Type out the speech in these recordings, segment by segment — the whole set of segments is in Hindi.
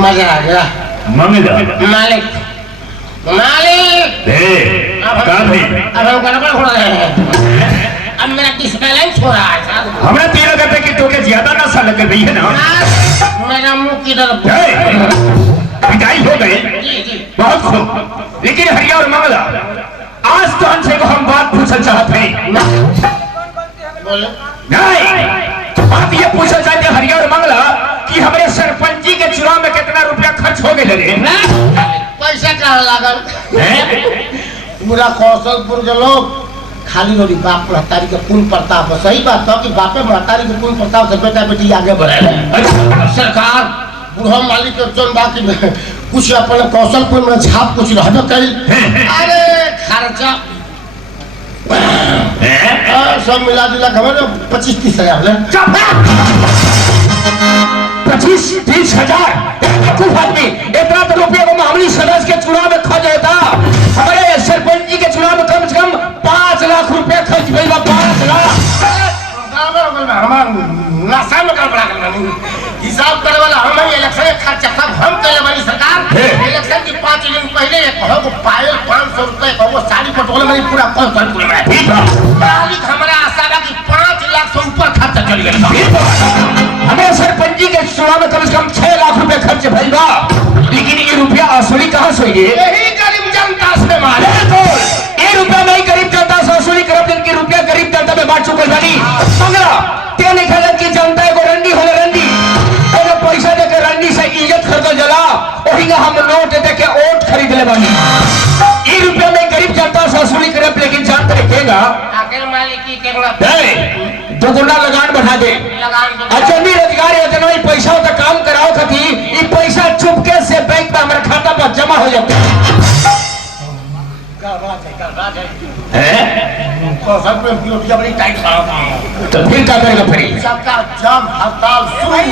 मजा आ गया। मंगला मालिक मालिक अब हम गड़बड़ हो रहे हैं। अब मेरा डिस्बैलेंस हो रहा है साहब। हमें तेरा कहते कि तोके ज्यादा नशा लग रही है ना। मेरा मुंह किधर पिटाई हो गए बहुत खूब। लेकिन हरिया और मंगला आज तो हमसे को हम बात पूछना चाहते हैं। नहीं बात ये पूछना चाहते हरिया और मंगला कि हमारे सरपंच जी के चुनाव में कितना रुपया खर्च हो गए रे? पैसा कहाँ लागल? पूरा कौशलपुर के लोग खाली लोग बाप महतारी के कुल प्रताप। सही बात है कि बापे महतारी के कुल प्रताप से बेटा बेटी आगे बढ़े। सरकार बुढ़ा मालिक के चुन बाकी कुछ अपने कौशलपुर में छाप कुछ रहबे करी। अरे खर्चा सब मिला जुला खबर 25-30 हजार 25-30 हजार खूब आदमी इतना तो रुपये को मामूली सदस्य के चुनाव में खर्च होता। हमारे सरपंच जी के चुनाव में कम से कम 5 लाख रुपए खर्च हुई। 5 लाख नशा में गड़बड़ा हिसाब करे वाला हम इलेक्शन खर्चा सब हम करे वाली सरकार। इलेक्शन की 5 दिन पहले पायल 500 रुपए का वो साड़ी पटोले में पूरा मालिक हमारा आशा था कि 5 लाख से ऊपर खर्चा चल गया। हमें सरपंच जी के चुनाव में कम से कम 6 लाख रुपए खर्च भैया। लेकिन ये रुपया असली कहाँ से हुई? यही गरीब जनता से मारे। ये रुपया नहीं गरीब जनता से वसूली करब जिनकी रुपया गरीब जनता में बांट चुकल बानी। मंगला ते नहीं खरीद की जनता को रंडी होले रंडी और पैसा देके रंडी से इज्जत खरीदो जला वही का हम नोट देके वोट खरीद ले बानी। ये रुपया में गरीब जनता से वसूली करब लेकिन जानते रखेगा आखिर मालिक की केवल दोगुना लगान बढ़ा दे। अचंदी रोजगार योजना में पैसा का काम कराओ खती ये पैसा चुपके से बैंक में हमारे खाता पर जमा हो जाता है। बड़ी टाइट तो फिर क्या करेगा? फिर सबका जाम हड़ताल शुरू है।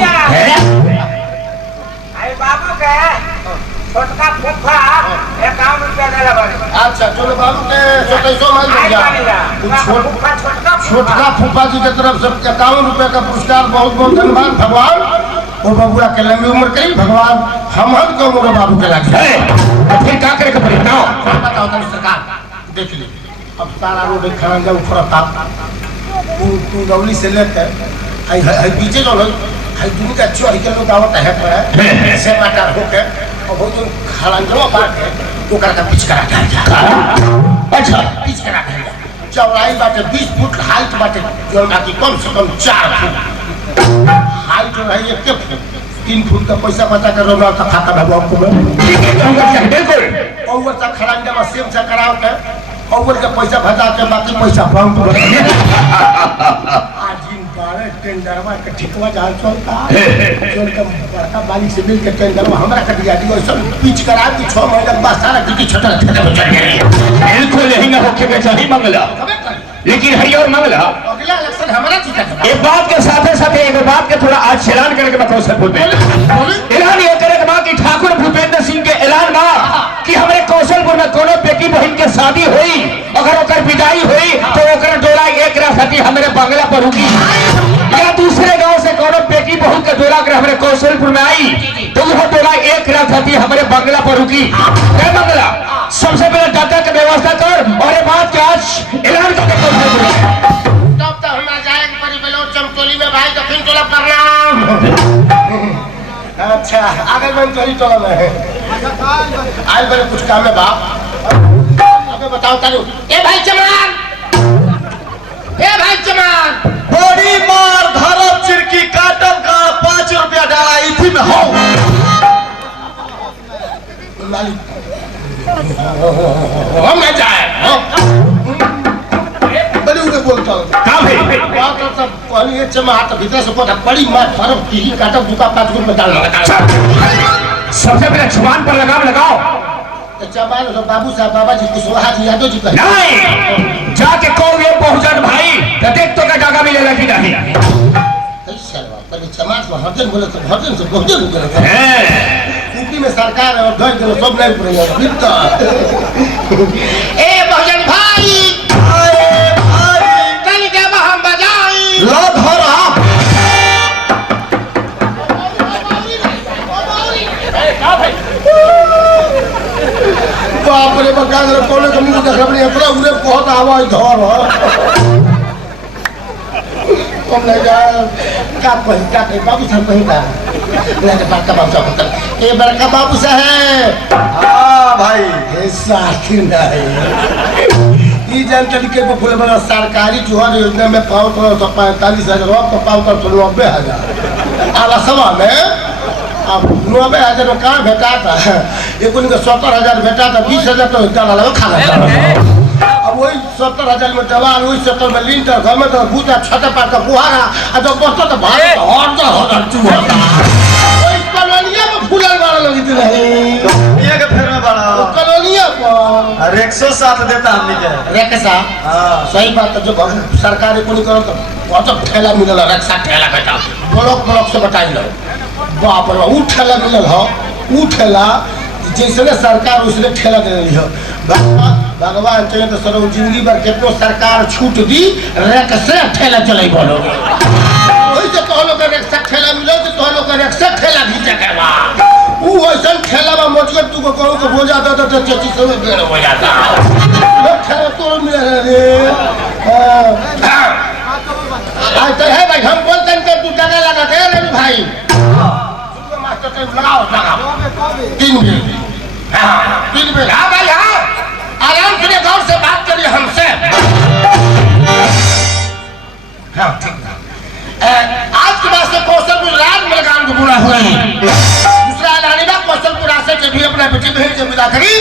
बाबू के छोटका फूफा 51 रुपया देला बारे। अच्छा चलो बाबू के 2700 माल मिल गया। छोटका फूफा जी की तरफ से 51 रुपए का पुरस्कार बहुत बहुत धन्यवाद। भगवान वो बबुआ के लंबी उम्र करी भगवान हम के उम्र बाबू के लागे। तो फिर क्या करेगा? फिर बताओ सरकार देख ली अब सारा रोड खड़ंजा उखड़ता तू लवली से लेकर पीछे जो लोग दुनू का चोरी के लोग आवत है से माटर होके और बहुत खड़ंजवा बात है ओकर का पिच करा था। अच्छा पिच करा था चौड़ाई बाटे 20 फुट हाइट बाटे जो बाकी कम से कम 4 फुट हाइट रही 1 फुट 3 फुट का पैसा बचा कर रोना का खाता है आपको बिल्कुल और तक खड़ंजा में सेम से कराओ के और का पैसा भजा के बाकी पैसा बाउंड आज इन बारे टेंडरवा के ठिकवा जान चलता जो का बड़का मालिक से मिल के टेंडरवा हमरा का दिया दियो सब पिच करा के 6 महीना बाद सारा टिकी छोटा छोटा हो जाएगा। बिल्कुल यही ना होके के चाहिए मंगला। लेकिन हरिया और मंगला अगला इलेक्शन हमारा जीता है। एक बात के साथ साथ एक बात के थोड़ा आज ऐलान करके बताओ सर बोलते ऐलान ये करे कि ठाकुर भूपेंद्र सिंह के ऐलान बा कि हमारे कौशलपुर में कोनो बेटी बहन के शादी हुई अगर ओकर विदाई हुई तो ओकर डोला 1 रात हमारे बंगला पर रुकी या दूसरे गांव से कोनो बेटी बहू के डोला अगर हमारे कौशलपुर में आई तो वो डोला 1 रात हमारे बंगला पर रुकी। क्या मंगला सबसे पहले डाटा की व्यवस्था कर और ये बात के आज ऐलान करके तब तक हमरा जाए परी बेलो चमचोली में भाई दक्षिण टोला प्रणाम। अच्छा आगे मैं चली टोला में आज बड़े कुछ काम है बाप अबे बताओ तारू ए भाई चमान बड़ी मार धरम चिरकी काटम का 5 रुपया डाला इथी में हो हम ना जाए बड़ी उन्हें बोलता हूँ कहाँ भाई बात तो सब पहले ये चमाट भीतर से कोटा बड़ी मार फरक की काटम दुका 5 रुपए डाल लगा सबसे पहले जुबान पर लगाम लगाओ। तो चमान तो बाबू साहब बाबा जी कुशवाहा जी यादव जी का नहीं जाके कहो ये बहुजन भाई देख तो का जगह मिलेगा कि नहीं। पहले समाज में हरजन बोले तो हरजन से बहुजन हो गए यूपी में सरकार और दल के सब नहीं पड़ेगा ए बहुजन भाई कल जब हम बजाई लो धरा बाप रे बका रे कोने के मुंह देख रहे इतना उरे बहुत आवाज धर कम ले जा का बाबू साहब कहीं का ले जा बड़का बाबू साहब ए बड़का बाबू साहब हाँ भाई ऐसा कि नहीं ई जानकारी के फूल बना सरकारी जोहर योजना में पाओ तो 45,000 तो पाओ तो 90,000 आला सभा में अब 90,000 में कहाँ भेटा था एक उनके 70,000 भेटा था 20,000 तो डाला लगा खाना अब वही 70,000 में जवान वही 70 में लिंटर घर में तो भूजा छत पर का बुहारा और जब बचता तो भाई हर चूहा वही कॉलोनिया में फूलल वाला लोग इतने ये के फेर में बड़ा कॉलोनिया पर 107 देता हमनी के रेखसा हाँ सही बात है जो सरकारी को नहीं करो तो बहुत ठेला मिलल रक्षा ठेला बेटा ब्लॉक से बताई लो बाप रे ऊ ठेला मिलल हो ऊ ठेला जैसे सरकार उसने ठेला दे रही हो भगवान चाहिए तो सर जिंदगी भर कितनो सरकार छूट दी रेक्सा ठेला चले बोलो वही से कहलो के रेक्सा ठेला मिलो तो कहलो के रेक्सा ठेला घींचे के बा ऊ ऐसा ठेला में मजगर तू को कहू के बोझा दे तो 3300 में बेड़ हो जाता वो ठेला तो मिले रे आज तो है भाई हम बोलते हैं तू जगह लगा दे रे भाई तुम मास्टर से लगाओ 3 मिनट हाँ 3 मिनट हाँ भाई हाँ आराम से गौर से बात करिए हमसे हाँ ठीक है आज के बाद से कौशलपुर राज मैदान को पूरा हुआ है दूसरा लाने का कौशलपुर से के भी अपना बेटी बहन के विदा करी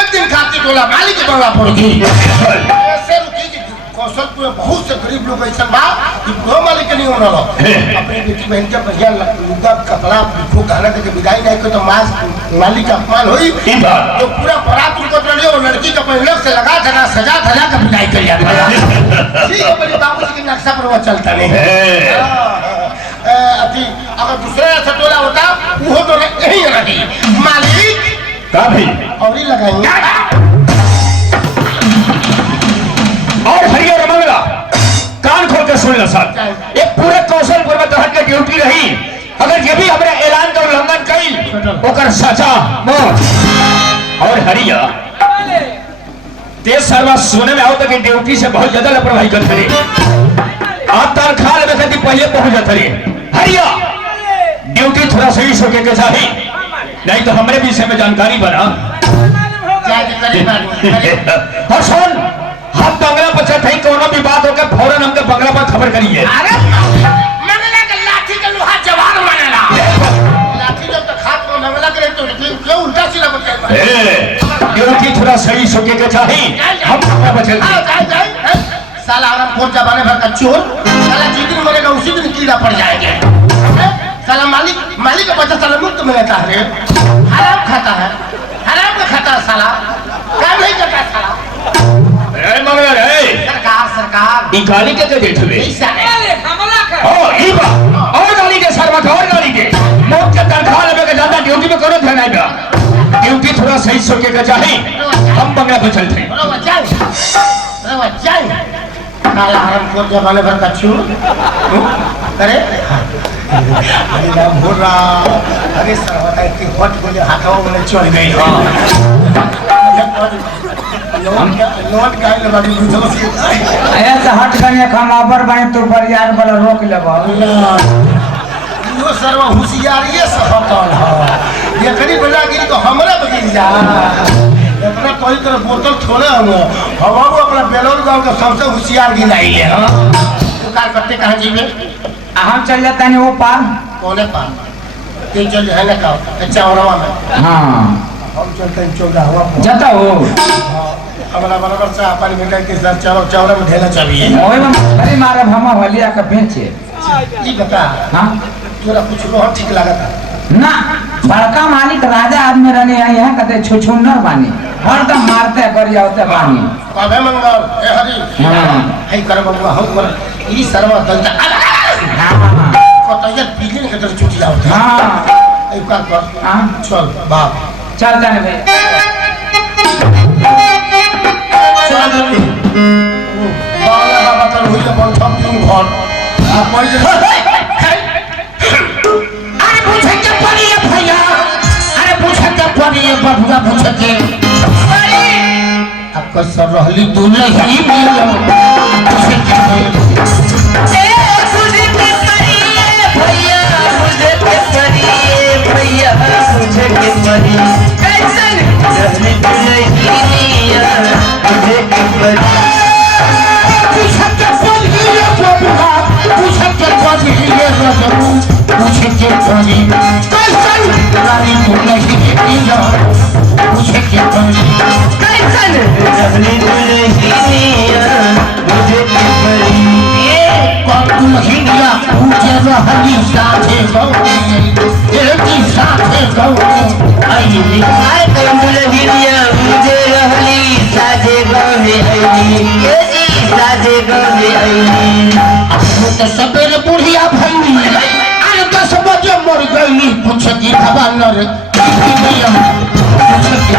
एक दिन खाती टोला मालिक के बंगला पड़ोगी ऐसे रुकी कि कौशलपुर में बहुत से गरीब लोग ऐसा बा कि दो मालिक के नहीं हो रहा अपनी बेटी बहन के बढ़िया लुगा कपड़ा को गहना देके विदाई नहीं को तो मालिक का अपमान हुई तो पूरा बारात उनको चले और लड़की का पहले से लगा धरा सजा धरा का विदाई कर जाता ठीक है बड़ी बाबू जी के नक्शा पर वो चलता नहीं अभी अगर दूसरा ऐसा टोला होता वो तो यही रही मालिक का भाई और ही लगाएंगे और हरियर मंगला कान खोल के सुन लो सर एक पूरे कौशलपुर में तोहर के ड्यूटी रही अगर ये भी हमारे ऐलान का उल्लंघन कई ओकर सजा मौत और हरिया तेज सर्वा सोने में आओ तक ड्यूटी से बहुत ज्यादा लापरवाही करते रहे आप तनख्वाह लेवे खातिर पहले पहुंच जाते रहे हरिया ड्यूटी थोड़ा सही सोचे के चाहिए नहीं तो हमारे विषय में जानकारी बना और सुन हम बंगला पर चढ़ते ही कोनो भी बात होकर फौरन हमके बंगला पर खबर करिए अरे मंगला के लाठी के लोहा जवान मानेला लाठी जब तक हाथ में मंगला करे तो क्यों उल्टा सीधा बचेगा ड्यूटी थोड़ा सही सोचे के चाहिए हम बंगला पर चलते जाए साला आराम खोर जमाने भर का चोर साला जिस दिन मरेगा उसी दिन कीड़ा पड़ जाएंगे साला मालिक का बच्चा साला मुफ्त में रहता है हराम खाता है साला काम नहीं करता साला मंगला रे सरकार निकाली के देख ले और गाली के सरवत और गाली के मौत के तनख्वाह लेवे के ज्यादा ड्यूटी में करो ध्यान आएगा ड्यूटी थोड़ा सही सोचे के चाहिए हम बंगला पर चलते हैं काला हराम खोर जमाने भर का चोर अरे राम बोल रहा अरे सरवत है कि हट बोले हाथों में चल गई नोट गाय लगा दी दूसरा से ऐसा हट गने खमाबर बने तो पर यार वाला रोक लेबा यो सर्व होशियारिये से हटल है ये करी बना गिरी तो हमरा बगिर जा अपना कोई तरह बोतल थोड़े हम अपना बेलोर गांव का सबसे होशियार गिनाई ले हां कार करते कहां जीवे हम चल जाता नहीं वो पार कोने पार तीन चल है ना का चौराहा में हां हम चलते हैं चौराहा पर जाता हो हमारा बराबर से अपन बेटा के साथ चौरा में ढेला चाहिए ओए में अरे मारे हम हलिया का बेचे ई बता हां तोरा कुछ रोह ठीक लागता ना बड़का मालिक राजा आदमी रहने यहाँ कहते छुछुन्नर बानी हरदम मारते करिया होते बानी कबे मंगल ए हरि हां हई कर बबुआ हम कर ई सर्व दलता हां कतैया बिजली के तरह छुटी जाओ हां ए कर हां चल बाप चल जाने भाई चल जल्दी बाला बाबा तर हुई अपन थम दिन घर आ कोई अरे पूछे के पड़ी है भैया पड़ी बबुआ पूछे के अब कैसे रहली दूल्हे ही मिलो पूछे के रहली साथे गौरी एक साथे गौरी आई आय कमलहिया मुझे रहली साजे गौरे आईली ए जी साजे गौरे आईली तो सवेरे बुढ़िया भैली अरे 10 बजे मर गईली पूछ की खबर न रे पूछ के